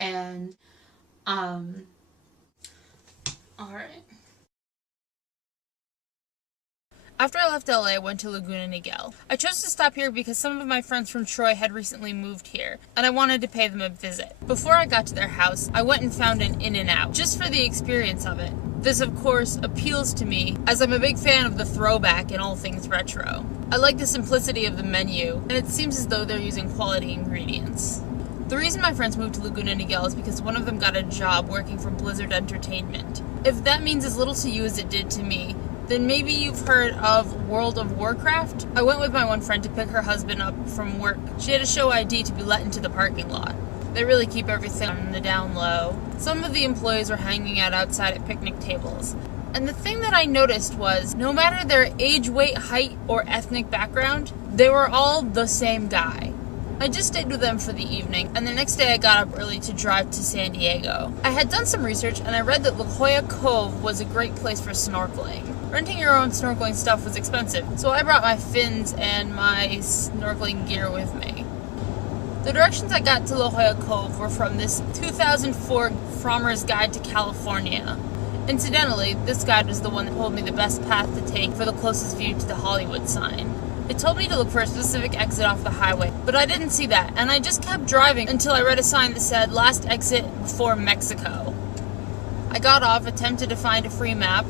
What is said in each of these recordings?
And, alright. After I left LA, I went to Laguna Niguel. I chose to stop here because some of my friends from Troy had recently moved here, and I wanted to pay them a visit. Before I got to their house, I went and found an In-N-Out, just for the experience of it. This, of course, appeals to me, as I'm a big fan of the throwback and all things retro. I like the simplicity of the menu, and it seems as though they're using quality ingredients. The reason my friends moved to Laguna Niguel is because one of them got a job working for Blizzard Entertainment. If that means as little to you as it did to me, then maybe you've heard of World of Warcraft? I went with my one friend to pick her husband up from work. She had to show ID to be let into the parking lot. They really keep everything on the down low. Some of the employees were hanging out outside at picnic tables. And the thing that I noticed was, no matter their age, weight, height, or ethnic background, they were all the same guy. I just stayed with them for the evening, and the next day I got up early to drive to San Diego. I had done some research, and I read that La Jolla Cove was a great place for snorkeling. Renting your own snorkeling stuff was expensive, so I brought my fins and my snorkeling gear with me. The directions I got to La Jolla Cove were from this 2004 Frommer's Guide to California. Incidentally, this guide was the one that told me the best path to take for the closest view to the Hollywood sign. It told me to look for a specific exit off the highway, but I didn't see that, and I just kept driving until I read a sign that said, "Last exit before Mexico." I got off, attempted to find a free map,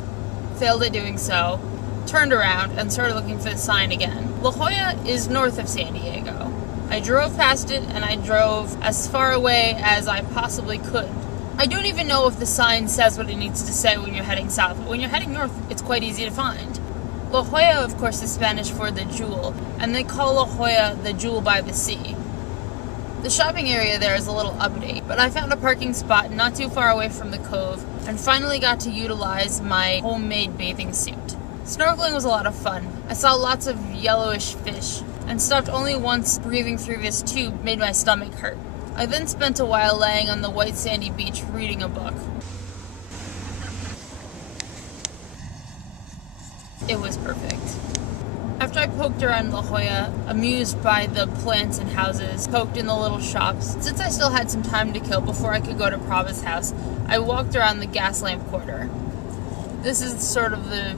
failed at doing so, turned around, and started looking for the sign again. La Jolla is north of San Diego. I drove past it, and I drove as far away as I possibly could. I don't even know if the sign says what it needs to say when you're heading south, but when you're heading north, it's quite easy to find. La Jolla, of course, is Spanish for the jewel, and they call La Jolla the jewel by the sea. The shopping area there is a little uppity, but I found a parking spot not too far away from the cove, and finally got to utilize my homemade bathing suit. Snorkeling was a lot of fun. I saw lots of yellowish fish, and stopped only once. Breathing through this tube made my stomach hurt. I then spent a while laying on the white sandy beach reading a book. It was perfect. After I poked around La Jolla, amused by the plants and houses, poked in the little shops, since I still had some time to kill before I could go to Prava's house, I walked around the gas lamp quarter. This is sort of the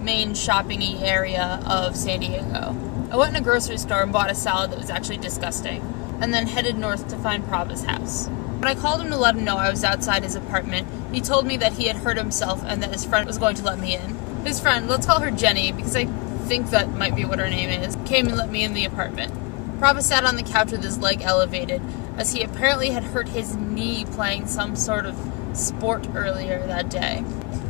main shopping-y area of San Diego. I went in a grocery store and bought a salad that was actually disgusting, and then headed north to find Prava's house. When I called him to let him know I was outside his apartment, he told me that he had hurt himself and that his friend was going to let me in. His friend, let's call her Jenny, because I think that might be what her name is, came and let me in the apartment. Prava sat on the couch with his leg elevated, as he apparently had hurt his knee playing some sort of sport earlier that day.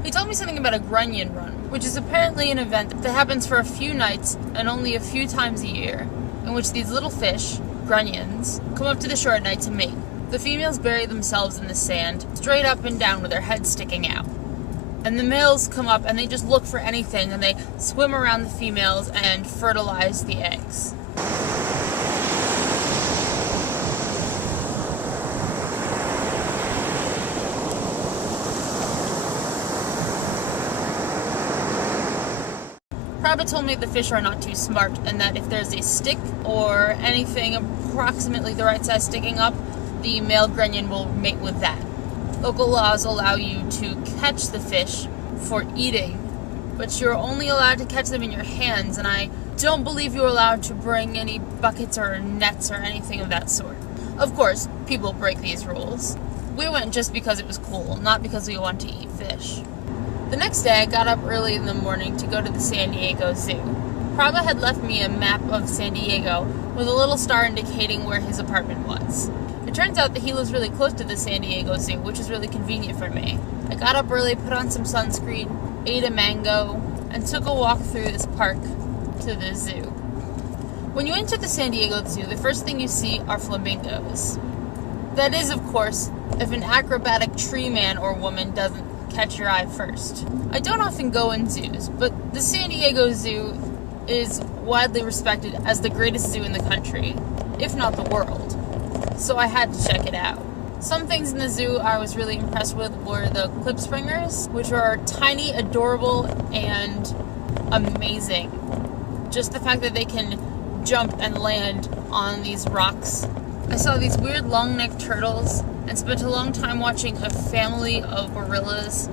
He told me something about a grunion run, which is apparently an event that happens for a few nights and only a few times a year, in which these little fish, grunions, come up to the shore at night to mate. The females bury themselves in the sand, straight up and down with their heads sticking out. And the males come up and they just look for anything, and they swim around the females and fertilize the eggs. Prava told me the fish are not too smart, and that if there's a stick or anything approximately the right size sticking up, the male grunion will mate with that. Local laws allow you to catch the fish for eating, but you're only allowed to catch them in your hands, and I don't believe you're allowed to bring any buckets or nets or anything of that sort. Of course, people break these rules. We went just because it was cool, not because we want to eat fish. The next day, I got up early in the morning to go to the San Diego Zoo. Prava had left me a map of San Diego with a little star indicating where his apartment was. It turns out that he lives really close to the San Diego Zoo, which is really convenient for me. I got up early, put on some sunscreen, ate a mango, and took a walk through this park to the zoo. When you enter the San Diego Zoo, the first thing you see are flamingos. That is, of course, if an acrobatic tree man or woman doesn't catch your eye first. I don't often go in zoos, but the San Diego Zoo is widely respected as the greatest zoo in the country, if not the world. So I had to check it out. Some things in the zoo I was really impressed with were the klipspringers, which are tiny, adorable, and amazing. Just the fact that they can jump and land on these rocks I saw these weird long-necked turtles and spent a long time watching a family of gorillas.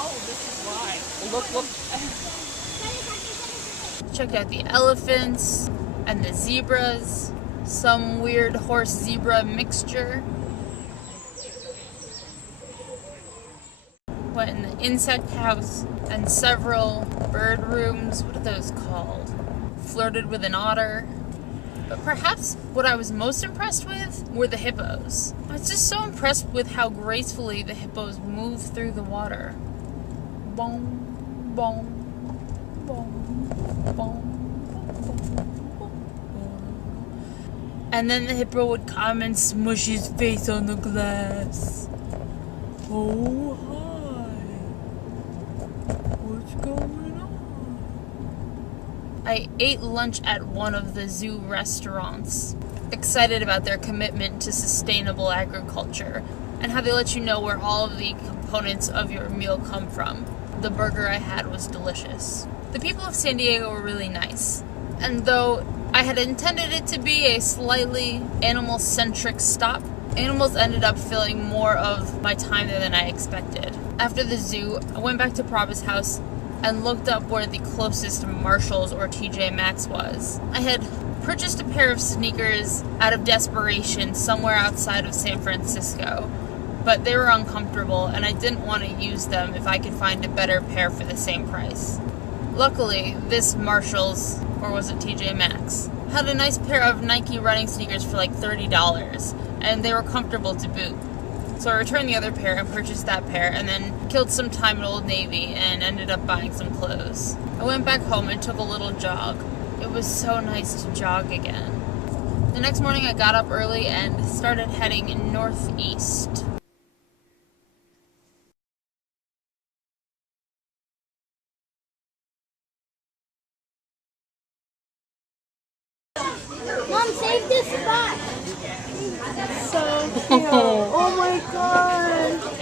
Oh, this is why. Look. Checked out the elephants and the zebras, some weird horse-zebra mixture. Went in the insect house and several bird rooms. What are those called? Flirted with an otter. But perhaps what I was most impressed with were the hippos. I was just so impressed with how gracefully the hippos move through the water. Boom, boom, boom, boom. And then the hippo would come and smush his face on the glass. Oh, hi. What's going on? I ate lunch at one of the zoo restaurants, excited about their commitment to sustainable agriculture and how they let you know where all of the components of your meal come from. The burger I had was delicious. The people of San Diego were really nice, and though I had intended it to be a slightly animal-centric stop, animals ended up filling more of my time there than I expected. After the zoo, I went back to Prabha's house and looked up where the closest Marshall's or TJ Maxx was. I had purchased a pair of sneakers out of desperation somewhere outside of San Francisco, but they were uncomfortable and I didn't want to use them if I could find a better pair for the same price. Luckily, this Marshall's, or was it TJ Maxx, had a nice pair of Nike running sneakers for like $30, and they were comfortable to boot. So I returned the other pair and purchased that pair, and then killed some time at Old Navy and ended up buying some clothes. I went back home and took a little jog. It was so nice to jog again. The next morning I got up early and started heading northeast. Mom, save this spot. So cute. Oh my god.